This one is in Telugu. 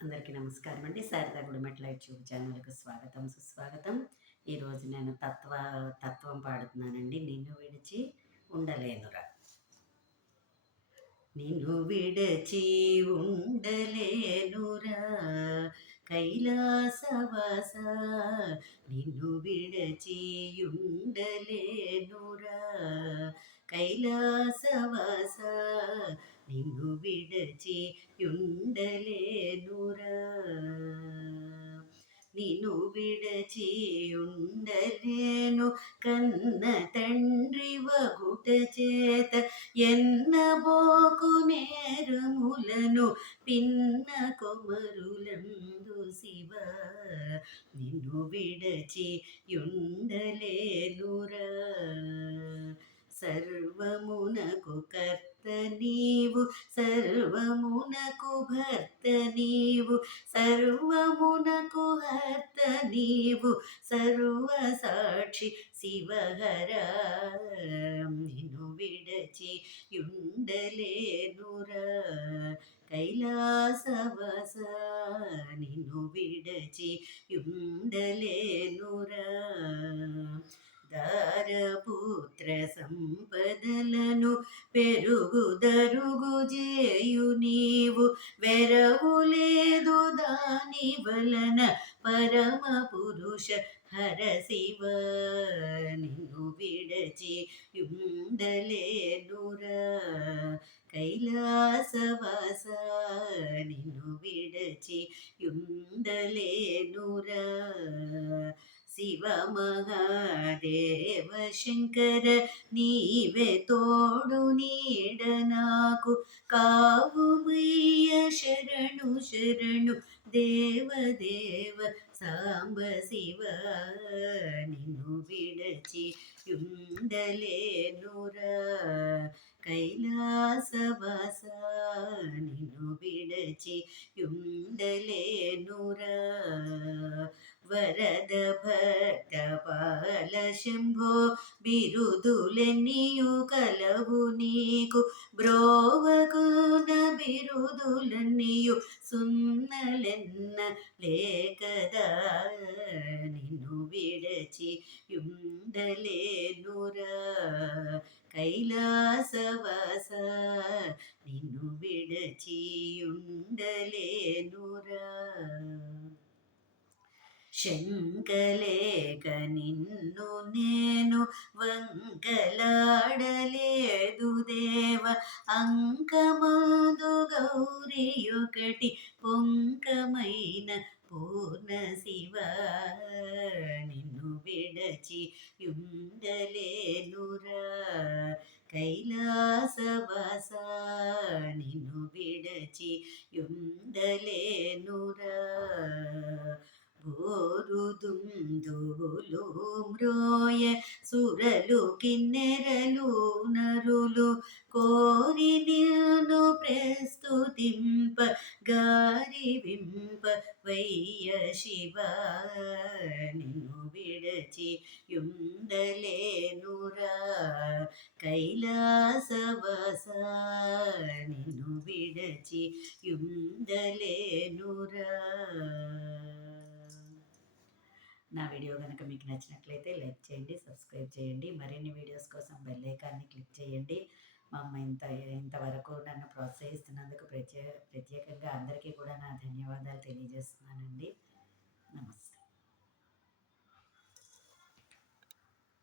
అందరికీ నమస్కారం అండి. శారదా గుడిమెట్ల యూట్యూబ్ ఛానల్‌కి స్వాగతం, సుస్వాగతం. ఈరోజు నేను తత్వం పాడుతున్నానండి. నిన్ను విడిచి ఉండలేనురా. నిన్ను విడచి ఉండలేనురా కైలాసవాస. నిన్ను విడచి ఉండలేనురా కైలాసవాస. నిన్ను విడచి ఉండలేనురా. నిన్ను విడచి ఉండలేను కన్న తండ్రి వగుట చేత ఎన్నబోకు నేరములను పిన్న కొమరులందు శివ. నిన్ను విడచి ఉండలేనురా. సర్వమునకు కర్త నీవు, సర్వమునకు భర్త నీవు, సర్వమునకు హర్త నీవు, సర్వ సాక్షి శివహర. నిన్ను విడచి ఉండలేనురా కైలాసవాస. నిన్ను విడచి ఉండలేనురా. దారపుత్ర సంపదలను పెరుగుదరుగు చేయు నీవు, వెరవు లేదు దాని వలన పరమ పురుష హర శివ. నిన్ను విడచి ఉండలేనురా కైలాసవాస. నిన్ను విడచి ఉండలేనురా. శివ మహాదేవ శంకర నీవే తోడు నీడ నాకు, కావుమయ్య శరణు శరణు దేవదేవ సాంబ శివ. నిన్ను విడచి ఉండలేనురా కైలాసవాస. నిన్ను విడచి ఉండలేనురా. వరద భక్త పాల శంభో బిరుదులెన్నియు కలవు నీకు, బ్రోవకున బిరుదులన్నీయు సున్నలెన్న లేకదా. నిన్ను విడచి ఉండలేనురా కైలాసవాస. నిన్ను విడచి ఉండలేనురా. శంకలేక నిన్ను నేను వంకలాడలేదు దేవ, అంకమందు గౌరీ ఒకటి పొంకమైన పూర్ణ శివ. నిన్ను విడచి ఉండలేనురా కైలాసవాస. నిన్ను విడచి ఉండలేనురా. బోరుదుందువులు మ్రోయ సురలు కిన్నెరలు నరులు, కోరి నిన్ను ప్రస్తుతింప గారివింప వయ్య శివ. నిన్ను విడచి ఉండలేనురా కైలాసవాస. నిన్ను విడచి ఉండలేనురా. నా వీడియో కనుక మీకు నచ్చినట్లయితే లైక్ చేయండి, సబ్స్క్రైబ్ చేయండి. మరిన్ని వీడియోస్ కోసం బెల్ ఐకాన్ని క్లిక్ చేయండి. మా అమ్మ ఇంతవరకు నన్ను ప్రోత్సహిస్తున్నందుకు ప్రత్యేకంగా అందరికీ కూడా నా ధన్యవాదాలు తెలియజేస్తున్నానండి.